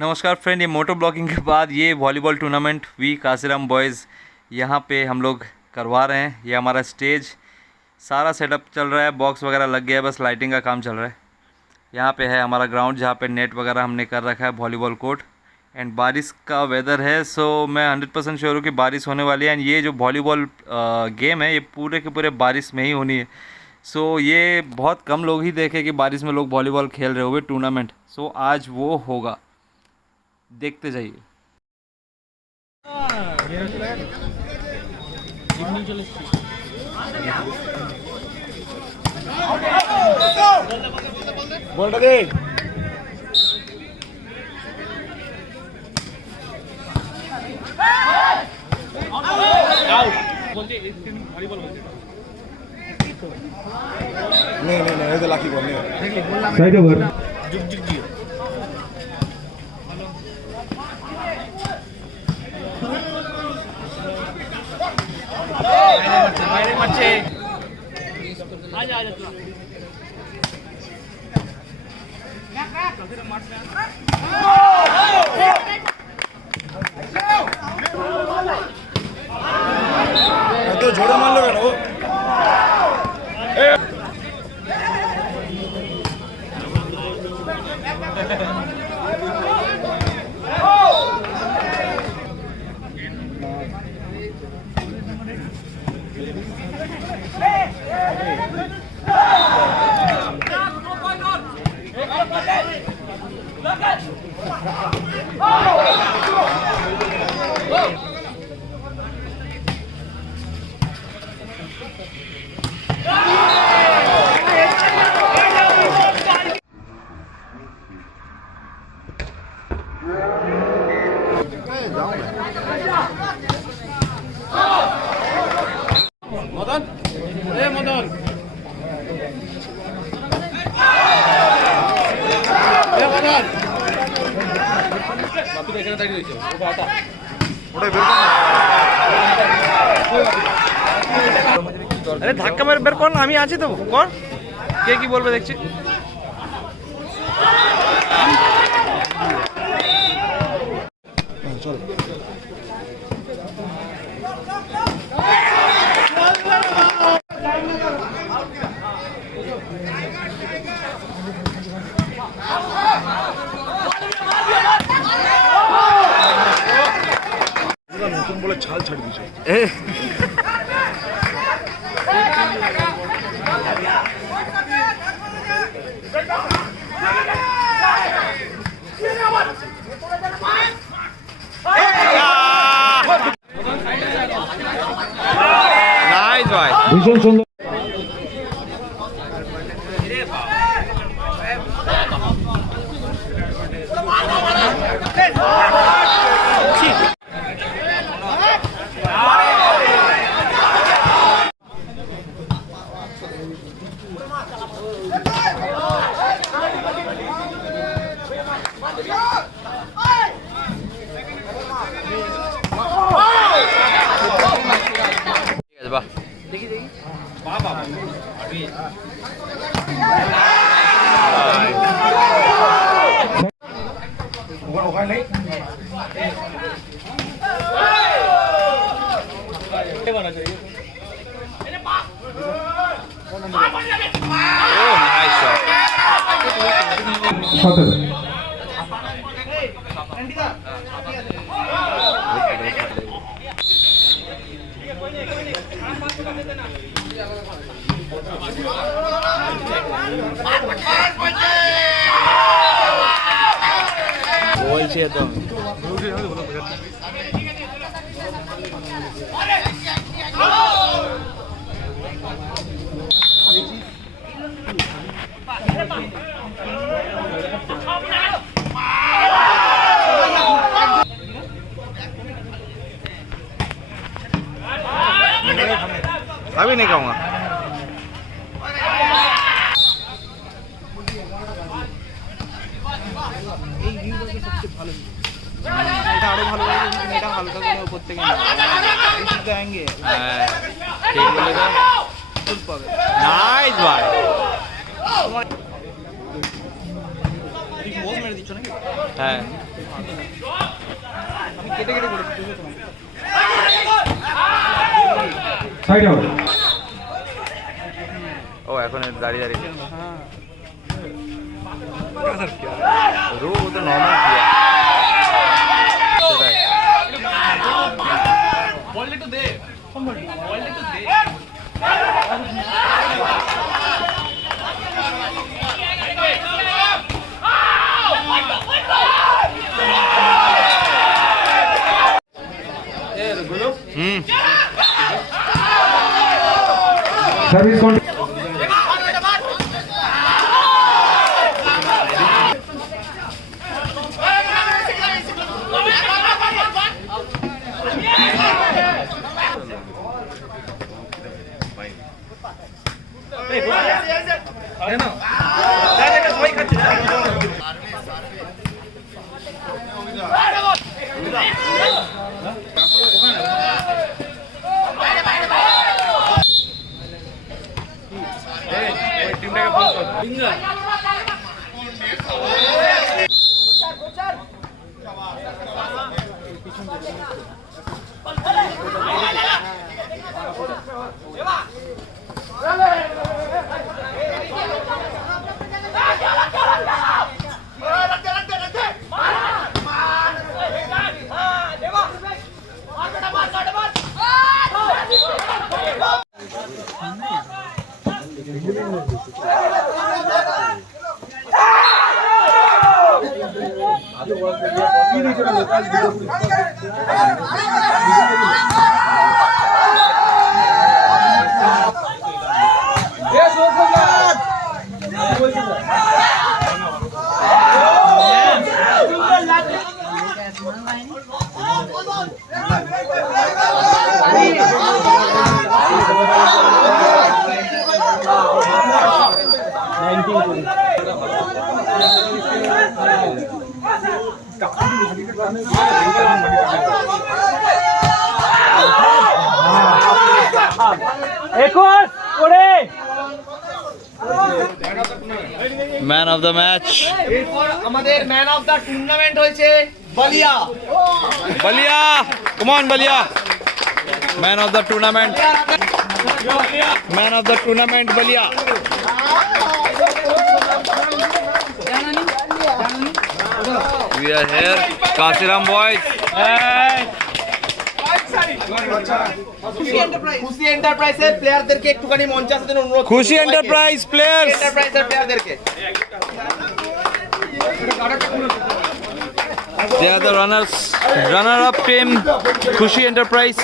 नमस्कार फ्रेंड, ये मोटो ब्लॉगिंग के बाद ये वॉलीबॉल टूर्नामेंट वी कासिराम बॉयज़ यहाँ पे हम लोग करवा रहे हैं। ये हमारा स्टेज सारा सेटअप चल रहा है, बॉक्स वगैरह लग गया है, बस लाइटिंग का काम चल रहा है। यहाँ पे है हमारा ग्राउंड जहाँ पे नेट वगैरह हमने कर रखा है, वॉलीबॉल कोर्ट। एंड बारिश का वेदर है, सो मैं 100% श्योर हूँ कि बारिश होने वाली है। एंड ये जो वॉलीबॉल गेम है ये पूरे के पूरे बारिश में ही होनी है। सो ये बहुत कम लोग ही देखे कि बारिश में लोग वॉलीबॉल खेल रहे हुए टूर्नामेंट। सो आज वो होगा, देखते जाइए। বলটা দে नहीं नहीं नहीं ऐसे लाकी बॉल नहीं साइड ओवर जुग जुग जी मेरे मच्छे आजा आजा तू तो जोड़ा मान लो करो मदन ए मदन ए मदन बापू तो এখানে দাঁড়িয়ে রইছে ওটা আটা ওটা বের কর আরে ধাক্কা মেরে বের কর না আমি আছি তো কর কে কি বলবে দেখছি চল নতুন বলে ছাল ছাড় দিছে নাইস ভাই ভীষণ সুন্দর देखी देखी बाबा अभी ओवर नहीं बना चाहिए ओह नाइस शॉट বলছে তো अभी नहीं कहूँगा এই ভিউটা তো সবচেয়ে ভালো এটা আরো ভালো লাগে কিন্তু এটা হালকা করে উপর থেকে না এই দিকে আएंगे হ্যাঁ ঠিক বলেছো ফুল পাবে নাইস ভাই তোমার ঠিক মোজ মেরে দিচ্ছ নাকি হ্যাঁ আমি কেটে কেটে করেছি বুঝলে তোমার साइड आउट ও এখন দাঁড়িয়ে দাঁড়িয়ে হ্যাঁ রো वो तो नॉर्मल किया সেটাই বললে তো দে বললে তো দে service man of the match এরপর আমাদের ম্যান অফ দা টুর্নামেন্ট হয়েছে Ballia Ballia come on Ballia man of the tournament man of the tournament Ballia we are here Kashiram boys Khushi এন্টারপ্রাইজের প্লেয়ারদেরকে একটুখানি মঞ্চে আসার জন্য অনুরোধ खुशी एंटरप्राइज प्लेयर्स এন্টারপ্রাইজের প্লেয়ারদেরকে they are the runner up team Khushi enterprise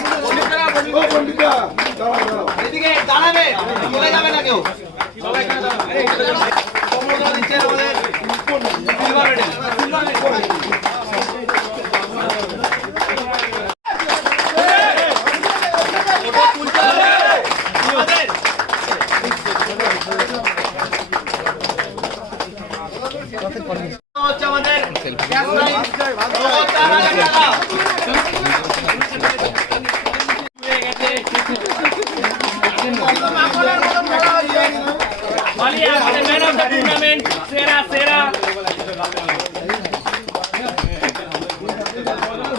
এদিকে দাঁড়াবে চলে যাবে না কেউ সবাই এখানে দাঁড়াবে সম্বোধনা দিচ্ছেন আমাদের সিলভার মেডেল হচ্ছে আমাদের ক্যাশ প্রাইজ 4,000 টাকা বলিয়া আমাদের ম্যান অফ দ্য টুর্নামেন্ট সেরা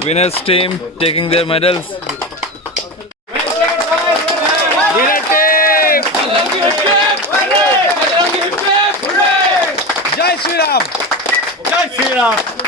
winners team taking their medals winner team jai shri ram